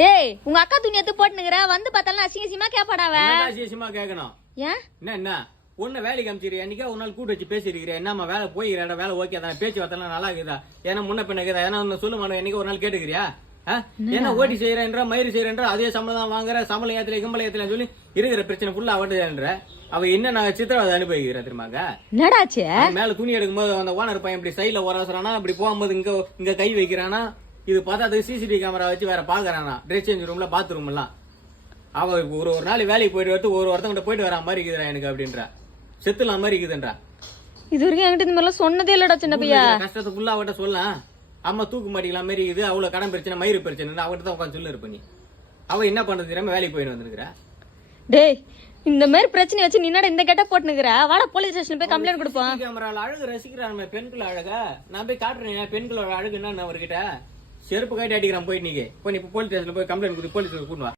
டேய் உங்க அக்கா துணி எடுத்து போட்டுனுங்கற வந்து பார்த்தாலும் அசிங்கமா கேப்பாடாவ. அசிங்கமா கேட்கணும். ஏன் என்ன உன்ன வேலைக்கு அமிச்சிரு என்னைக்கா ஒரு நாள் கூட்டு வச்சு பேசிருக்கிறேன். என்னம்மா வேலை போய்கிறா வேலை ஓகே தான் பேச்சு வார்த்தைலாம் நல்லா இருக்குதா ஏன்னா முன்ன பின்ன இருக்குதா ஏன்னா ஒன்னு சொல்லுமா என்னைக்கு ஒரு நாள் கேட்டுக்கிறியா ஏன்னா ஓட்டி செய்யறேன்ற மயிறு செய்யறேன்ற அதே சம்பளம் தான் வாங்குற சம்பளம் ஏத்தல கும்பல ஏத்தல சொல்லி இருக்கிற பிரச்சனை ஃபுல்லா அவட்டுன்ற அவ என்ன நான் சித்திரவதை அனுபவிக்கிறேன் தெரியுமாங்க. என்னடாச்சு மேல துணி எடுக்கும்போது அந்த ஓனர் பையன் இப்படி சைட்ல ஓராசுறானா இப்படி போகும்போது இங்க கை வைக்கிறானா இது பார்த்தா அதுக்கு சிசிடிவி கேமரா வச்சு வேற பாக்குறானா ட்ரெஸ் சேஞ்ச் ரூம்ல பாத்ரூம் எல்லாம் அவ ஒரு நாள் வேலைக்கு போயிட்டு வரது ஒருத்தங்கிட்ட போயிட்டு வரா மாதிரி இருக்குதுடா எனக்கு அப்படின்றா செத்துலாம் மாதிரி இருக்குதுன்றா. இது வரைக்கும் என்கிட்ட இந்த மாதிரிலாம் சொன்னதே இல்லடா சின்ன பையா. கஷ்டத்தை ஃபுல்லா அவட்ட சொல்லலாம் அம்மா தூக்கு மாட்டிக்கலாம் மாதிரி இருக்குது அவ்வளவு கடன் பிரச்சனை மயிறு பிரச்சனை அவட்ட தான் உட்காந்து சொல்லு பண்ணி அவ என்ன பண்றது தெரியாம வேலைக்கு போயிட்டு வந்துருக்கிறா. டேய் இந்த மாதிரி பிரச்சனை வச்சு நீ என்னடா இந்த கெட்ட போட்டுனுக்குற வாடா போலீஸ் ஸ்டேஷன் போய் கம்ப்ளைண்ட் கொடுப்போம். கேமரால அழகு ரசிக்கிறான் பெண்கள் அழகா நான் போய் காட்டுறேன் பெண்களோட அழகு என்ன அவர்கிட்ட செருப்பு காட்டி அடிக்கிறான் போய் நீங்க போய் போலீஸ் ஸ்டேஷன்ல போய் கம்ப்ளைண்ட் கொடுத்து போலீஸ் கூட்டு வா.